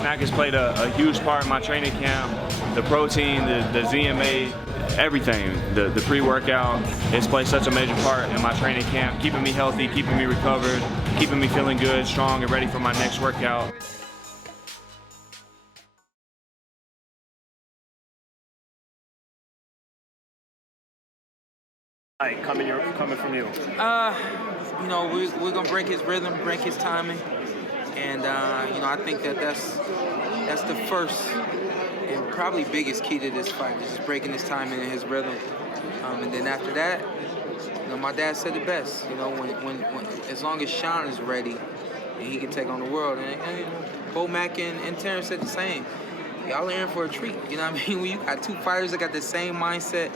Snack has played a huge part in my training camp. The protein, the ZMA, everything, the pre-workout, it's played such a major part in my training camp, keeping me healthy, keeping me recovered, keeping me feeling good, strong, and ready for my next workout. Coming from you? You know, we're gonna break his rhythm, break his timing, and you know, I think that's the first and probably biggest key to this fight, is just breaking his timing and his rhythm. And then after that, you know, my dad said it best. You know, when as long as Shawn is ready, and he can take on the world, and Bo Mack and Terence said the same. Y'all are in for a treat. You know what I mean? When you got two fighters that got the same mindset,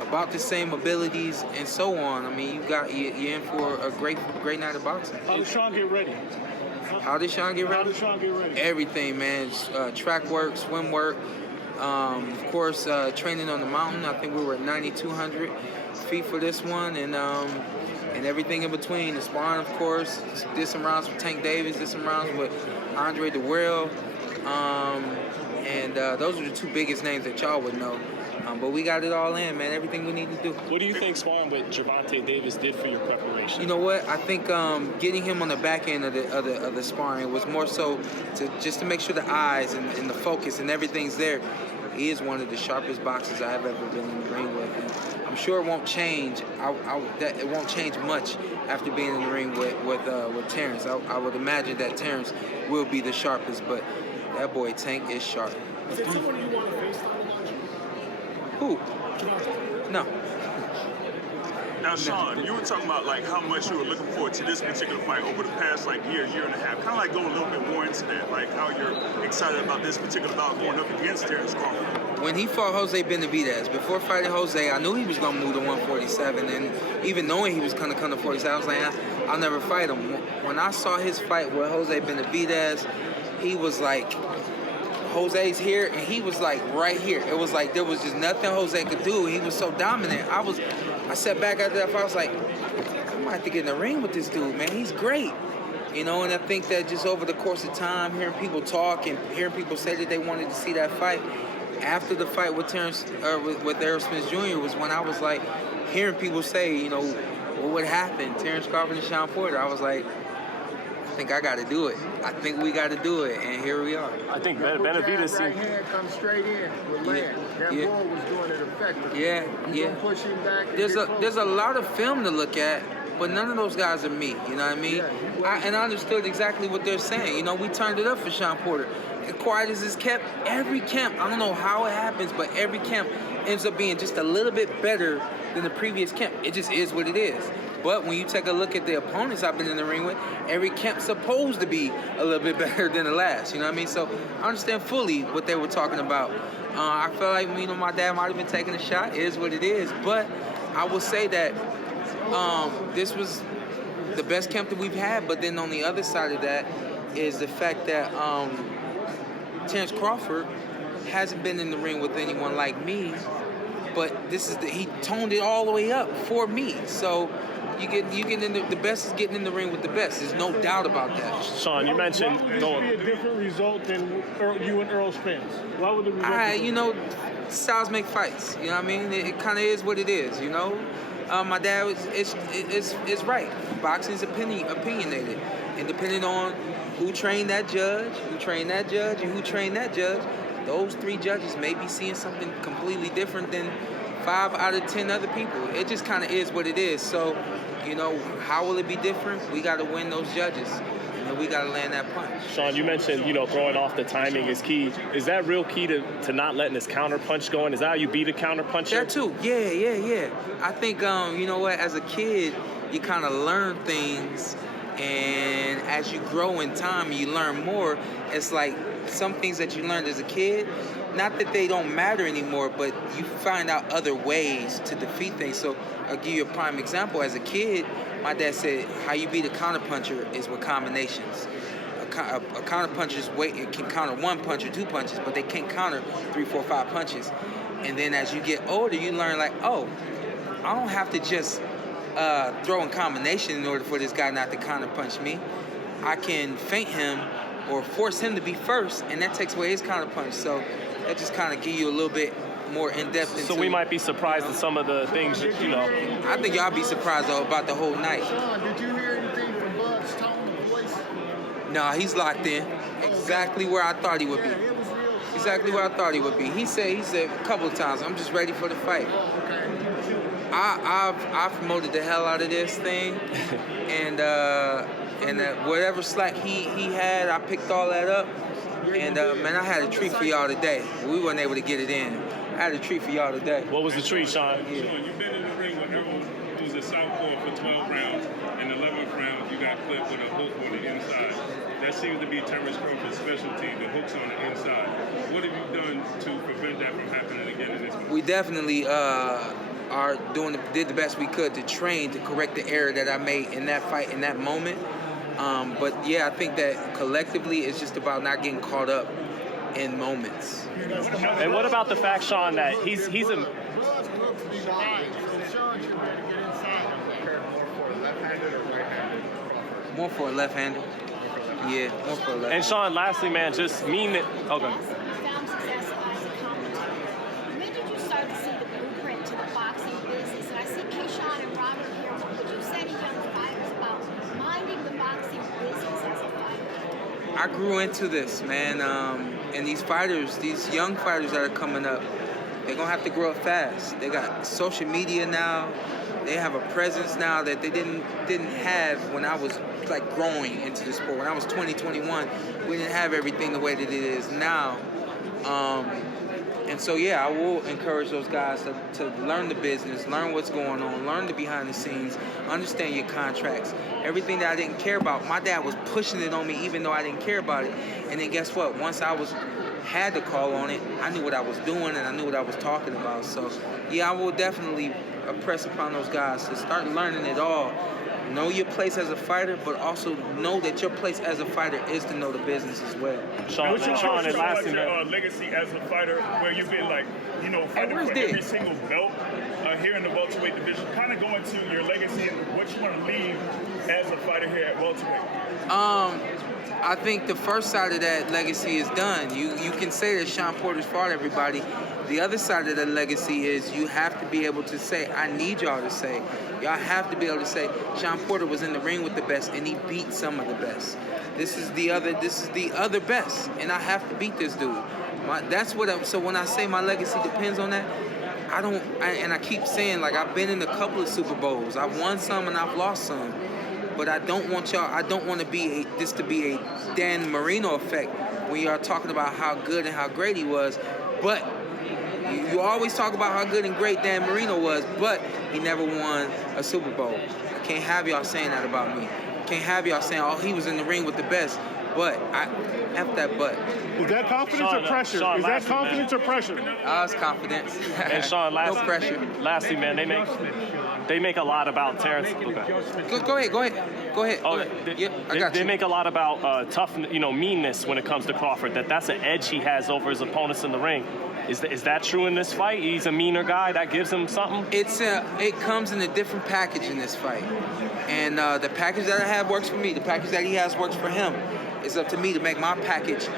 about the same abilities, and so on. I mean, you're in for a great night of boxing. How does Shawn get ready? How did Shawn get ready? How does Shawn get ready? Everything, man. Track work, swim work. Of course, training on the mountain. I think we were at 9,200 feet for this one, and everything in between. The sparring, of course. Did some rounds with Tank Davis. Did some rounds with Andre DeWerl. And those are the two biggest names that y'all would know. But we got it all in, man. Everything we need to do. What do you think sparring with Gervonta Davis did for your preparation? You know what? I think getting him on the back end of the sparring was more so to make sure the eyes and the focus and everything's there. He is one of the sharpest boxers I've ever been in the ring with, and I'm sure it won't change. It won't change much after being in the ring with Terence. I would imagine that Terence will be the sharpest, but that boy Tank is sharp. Is it someone you want to face? Who? No. Now, Shawn, you were talking about like how much you were looking forward to this particular fight over the past year and a half. Kind of like go a little bit more into that, like how you're excited about this particular bout going up against Terence Crawford. When he fought Jose Benavidez, before fighting Jose, I knew he was going to move to 147, and even knowing he was going to come to 47, I was like, I'll never fight him. When I saw his fight with Jose Benavidez, he was like, Jose's here, and he was like right here. It was like there was just nothing Jose could do. He was so dominant. I sat back after that fight, I was like, I might have to get in the ring with this dude, man. He's great. You know, and I think that just over the course of time, hearing people talk and hearing people say that they wanted to see that fight, after the fight with Terence, with Errol Spence Jr. was when I was like, hearing people say, you know, what would happen? Terence Crawford and Shawn Porter. I was like, I think I got to do it. I think we got to do it, and here we are. I think Benavidez right hand comes straight in with land. That ball was doing it effectively. Yeah. Push him back. There's a lot of film to look at, but none of those guys are me. You know what I mean? And I understood exactly what they're saying. You know, we turned it up for Shawn Porter. As quiet as it's kept, every camp, I don't know how it happens, but every camp ends up being just a little bit better than the previous camp. It just is what it is. But when you take a look at the opponents I've been in the ring with, every camp's supposed to be a little bit better than the last. You know what I mean? So I understand fully what they were talking about. I feel like, you know, my dad might have been taking a shot. It is what it is. But I will say that this was the best camp that we've had. But then on the other side of that is the fact that Terence Crawford hasn't been in the ring with anyone like me. But he toned it all the way up for me. So you get in the best is getting in the ring with the best. There's no doubt about that. Shawn, you mentioned Why would this be a different result than you and Errol Spence? Why would the result be you know, styles make fights. You know what I mean? It kind of is what it is. You know, my dad is right. Boxing is opinionated, and depending on who trained that judge, and who trained that judge, those three judges may be seeing something completely different than 5 out of 10 other people. It just kind of is what it is. So, you know, how will it be different? We got to win those judges. You know, we got to land that punch. Shawn, you mentioned, you know, throwing off the timing is key. Is that real key to not letting this counter punch go in? Is that how you beat a counter puncher? That too. Yeah. I think, you know what, as a kid, you kind of learn things, and as you grow in time, you learn more. It's like some things that you learned as a kid, not that they don't matter anymore, but you find out other ways to defeat things. So I'll give you a prime example. As a kid, my dad said how you beat a counterpuncher is with combinations. A counterpuncher's weight, it can counter 1 punch or 2 punches, but they can't counter 3, 4, 5 punches. And then as you get older, you learn like, oh, I don't have to just throw in combination in order for this guy not to counterpunch me. I can feint him or force him to be first, and that takes away his counterpunch. So that just kind of give you a little bit more in-depth. So we might be surprised at some of the things that, you know. I think y'all be surprised though about the whole night. Shawn, did you hear anything from Bud's tone of voice? No, he's locked in. Exactly where I thought he would be. Yeah, it was real. Exactly where I thought he would be. He said a couple of times, I'm just ready for the fight. Okay. I promoted the hell out of this thing, and whatever slack he had, I picked all that up. And man, I had a treat for y'all today. We weren't able to get it in. I had a treat for y'all today. What was the treat, Shawn? Shawn, you've been in the ring with Errol, who's a southpaw for 12 rounds. In the 11th round, you got clipped with a hook on the inside. That seems to be Terence Crawford's specialty, the hooks on the inside. What have you done to prevent that from happening again in this match? We definitely did the best we could to train to correct the error that I made in that fight in that moment. But yeah, I think that collectively it's just about not getting caught up in moments. And what about the fact, Shawn, that he's a Bud's looked to be wide, so Shawn should be able to get inside and prepare more for a left-handed or right-handed. More for a left-hander. Yeah, more for a left. and Shawn, lastly, man, just mean it. Okay. Found success as a commentator. When did you start to see the blueprint to the boxing business? And I see Keyshawn and Robert here. What would you say to young fighters about minding the boxing business as a fighter? I grew into this, man. And these fighters, these young fighters that are coming up, they're gonna have to grow up fast. They got social media now. They have a presence now that they didn't have when I was like growing into the sport. When I was 20, 21, we didn't have everything the way that it is now. And so yeah, I will encourage those guys to learn the business, learn what's going on, learn the behind the scenes, understand your contracts. Everything that I didn't care about, my dad was pushing it on me even though I didn't care about it. And then guess what? Once I had to call on it, I knew what I was doing and I knew what I was talking about. So yeah, I will definitely press upon those guys to start learning it all. Know your place as a fighter, but also know that your place as a fighter is to know the business as well. Shawn, and lastly, your man. legacy as a fighter, where you've been like, you know, fighting where's for Dig? every single belt here in the welterweight division. Kind of going to your legacy and what you want to leave as a fighter here at welterweight. I think the first side of that legacy is done. You can say that Shawn Porter's fought everybody. The other side of the legacy is you have to be able to say, I need y'all to say, y'all have to be able to say, Shawn Porter was in the ring with the best and he beat some of the best. This is the other best, and I have to beat this dude. So when I say my legacy depends on that, I keep saying, like, I've been in a couple of Super Bowls. I've won some and I've lost some. But I don't want to be this to be a Dan Marino effect when you are talking about how good and how great he was. But you always talk about how good and great Dan Marino was, but he never won a Super Bowl. I can't have y'all saying that about me. I can't have y'all saying, oh, he was in the ring with the best. But F that but. Is that confidence Shawn, or pressure? Shawn, Is that lastly, confidence or pressure? It's confidence. And Shawn, no pressure. Lastly, man, they make a lot about Terence. Go ahead. Oh, Yep, I got they you. make a lot about tough, meanness when it comes to Crawford. That's an edge he has over his opponents in the ring. Is that true in this fight? He's a meaner guy. That gives him something. It comes in a different package in this fight, and the package that I have works for me. The package that he has works for him. It's up to me to make my package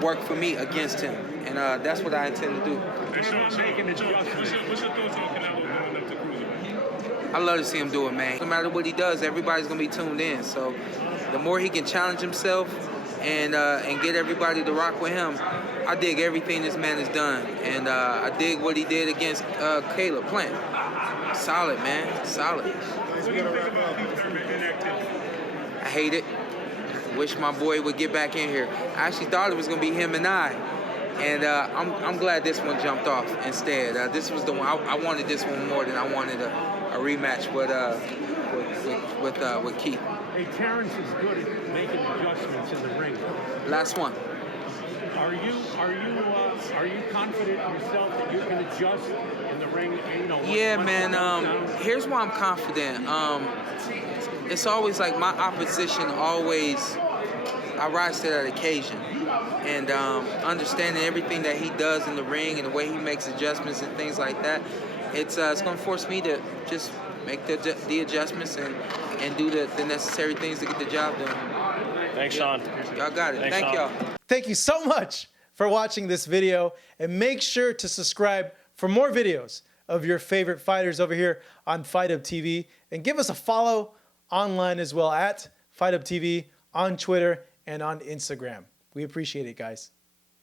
work for me against him, and that's what I intend to do. What's your thoughts on Canelo going up to cruiserweight? I love to see him do it, man. No matter what he does, everybody's gonna be tuned in. So the more he can challenge himself and get everybody to rock with him, I dig everything this man has done, and I dig what he did against Caleb Plant. Solid, man, solid. What do you think about Thurman inactivity? I hate it. Wish my boy would get back in here. I actually thought it was gonna be him and I, and I'm glad this one jumped off instead. This was the one I wanted. This one more than I wanted a rematch with Keith. Hey, Terrence is good at making adjustments in the ring. Last one. Are you confident in yourself that you can adjust in the ring? Yeah, man. Here's why I'm confident. It's always like my opposition always, I rise to that occasion. And understanding everything that he does in the ring and the way he makes adjustments and things like that, it's going to force me to just make the adjustments and do the necessary things to get the job done. Thanks, Shawn. Y'all got it. Thanks, Thank Shawn. y'all. Thank you so much for watching this video, and make sure to subscribe for more videos of your favorite fighters over here on Fight Up TV, and give us a follow online as well at Fight Up TV on Twitter and on Instagram. We appreciate it, guys.